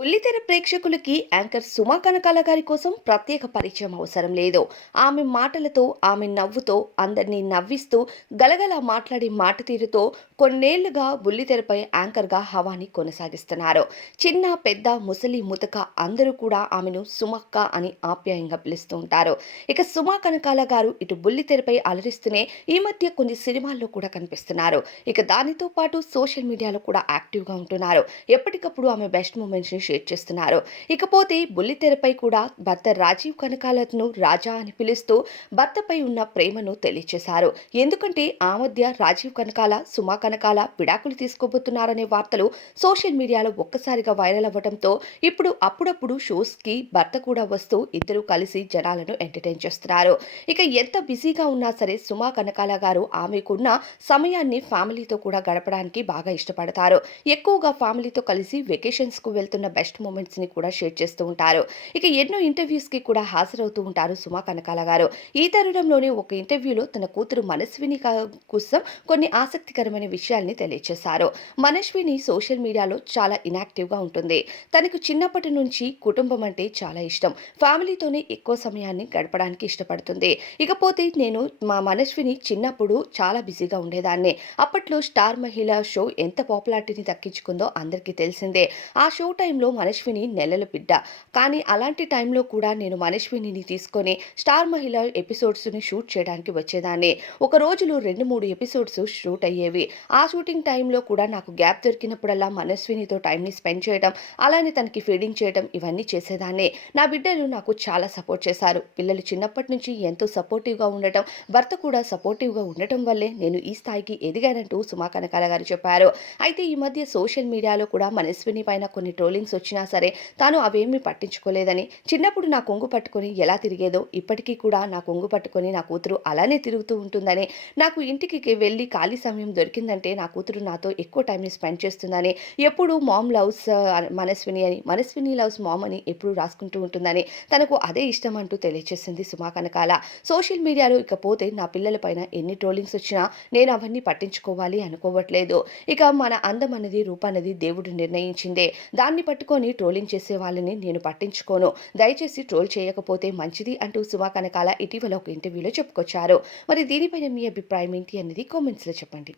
బుల్లితెర ప్రేక్షకులకి యాంకర్ సుమా కనకాల గారి కోసం ప్రత్యేక పరిచయం అవసరం లేదు. ఆమె మాటలతో, ఆమె నవ్వుతో అందరినీ నవ్విస్తూ గలగలా మాట్లాడే మాట తీరుతో కొన్నేళ్లుగా బుల్లితెరపై యాంకర్గా హవాని కొనసాగిస్తున్నారు. చిన్న పెద్ద ముసలి ముతక అందరూ కూడా ఆమెను సుమక్క అని ఆప్యాయంగా పిలుస్తూ ఉంటారు. ఇక సుమా కనకాల గారు ఇటు బుల్లితెరపై అలరిస్తూనే ఈ మధ్య కొన్ని సినిమాల్లో కూడా కనిపిస్తున్నారు. ఇక దానితో పాటు సోషల్ మీడియాలో కూడా యాక్టివ్గా ఉంటున్నారు. ఎప్పటికప్పుడు ఆమె బెస్ట్ మూమెంట్స్ షేర్ చేస్తున్నారు. ఇకపోతే బుల్లితెరపై కూడా భర్త రాజీవ్ కనకాలను రాజా అని పిలుస్తూ భర్తపై ఉన్న ప్రేమను తెలియచేశారు. ఎందుకంటే ఆ మధ్య రాజీవ్ కనకాల, సుమా కనకాల విడాకులు తీసుకోబోతున్నారనే వార్తలు సోషల్ మీడియాలో ఒక్కసారిగా వైరల్ అవ్వడంతో ఇప్పుడు అప్పుడప్పుడు షోస్ కి భర్త కూడా వస్తూ ఇద్దరు కలిసి జనాలను ఎంటర్టైన్ చేస్తున్నారు. ఇక ఎంత బిజీగా ఉన్నా సరే సుమా కనకాల గారు ఆమెకున్న సమయాన్ని ఫ్యామిలీతో కూడా గడపడానికి బాగా ఇష్టపడతారు. ఎక్కువగా ఫ్యామిలీతో కలిసి వెకేషన్స్ కు వెళ్తున్న బెస్ట్ మూమెంట్స్ ని కూడా షేర్ చేస్తూ ఉంటారు. ఇక ఎన్నో ఇంటర్వ్యూస్ కి కూడా హాజరవుతూ ఉంటారు సుమా కనకాల గారు. ఈ తరుణంలోనే ఒక ఇంటర్వ్యూలో తన కూతురు మనస్విని కోసం కొన్ని ఆసక్తికరమైన విషయాల్ని తెలియజేశారు. మనస్విని సోషల్ మీడియాలో చాలా ఇనాక్టివ్ గా ఉంటుంది. తనకు చిన్నప్పటి నుంచి కుటుంబం అంటే చాలా ఇష్టం. ఫ్యామిలీతోనే ఎక్కువ సమయాన్ని గడపడానికి ఇష్టపడుతుంది. ఇకపోతే నేను మా మనస్విని చిన్నప్పుడు చాలా బిజీగా ఉండేదాన్ని. అప్పట్లో స్టార్ మహిళా షో ఎంత పాపులారిటీని దక్కించుకుందో అందరికీ తెలిసిందే. ఆ షో టైంలో మనస్విని నెలల బిడ్డ. కానీ అలాంటి టైంలో కూడా నేను మనస్వినిని తీసుకొని స్టార్ మహిళ ఎపిసోడ్స్‌ని షూట్ చేయడానికి వచ్చేదాన్ని. ఒక రోజులో 2, 3 ఎపిసోడ్స్ షూట్ అయ్యేవి. ఆ షూటింగ్ టైంలో కూడా నాకు గ్యాప్ దొరికినప్పుడల్లా మనస్వినితో టైంని స్పెండ్ చేయడం, అలానే తనకి ఫీడింగ్ చేయడం ఇవన్నీ చేసేదాన్ని. నా బిడ్డలు నాకు చాలా సపోర్ట్ చేశారు. పిల్లలు చిన్నప్పటి నుంచి ఎంతో సపోర్టివ్‌గా ఉండటం, భర్త కూడా సపోర్టివ్‌గా ఉండటం వల్లే నేను ఈ స్థాయికి ఎదిగానంటూ సుమా కనకాల గారు చెప్పారు. అయితే ఈ మధ్య సోషల్ మీడియాలో కూడా మనస్విని పైన కొన్ని ట్రోలింగ్స్ వచ్చినా సరే తాను అవేమీ పట్టించుకోలేదని, చిన్నప్పుడు నా కొంగు పట్టుకొని ఎలా తిరిగేదో ఇప్పటికీ కూడా నా కొంగు పట్టుకొని నా కూతురు అలానే తిరుగుతూ ఉంటుందని, నాకు ఇంటికి వెళ్ళి ఖాళీ సమయం దొరికిందంటే నా కూతురు నాతో ఎక్కువ టైంని స్పెండ్ చేస్తుందని, ఎప్పుడు మామ్ లవ్స్ మనస్విని అని, మనస్విని లవ్స్ మామ్ అని ఎప్పుడు రాసుకుంటూ ఉంటుందని, తనకు అదే ఇష్టం అంటూ తెలియజేసింది సుమా కనకాల. సోషల్ మీడియాలో ఇకపోతే నా పిల్లల పైన ఎన్ని ట్రోలింగ్స్ వచ్చినా నేను అవన్నీ పట్టించుకోవాలి అనుకోవట్లేదు. ఇక మన అందం అన్నది, రూపన్నది దేవుడు నిర్ణయించిందే. దాన్ని పట్టుకొని ట్రోలింగ్ చేసే వాళ్ళని నేను పట్టించుకోను. దయచేసి ట్రోల్ చేయకపోతే మంచిది అంటూ సుమా కనకాల ఇటీవల ఒక ఇంటర్వ్యూలో చెప్పుకొచ్చారు. మరి దీనిపైన మీ అభిప్రాయం ఏంటి అన్నది కామెంట్స్‌లో చెప్పండి.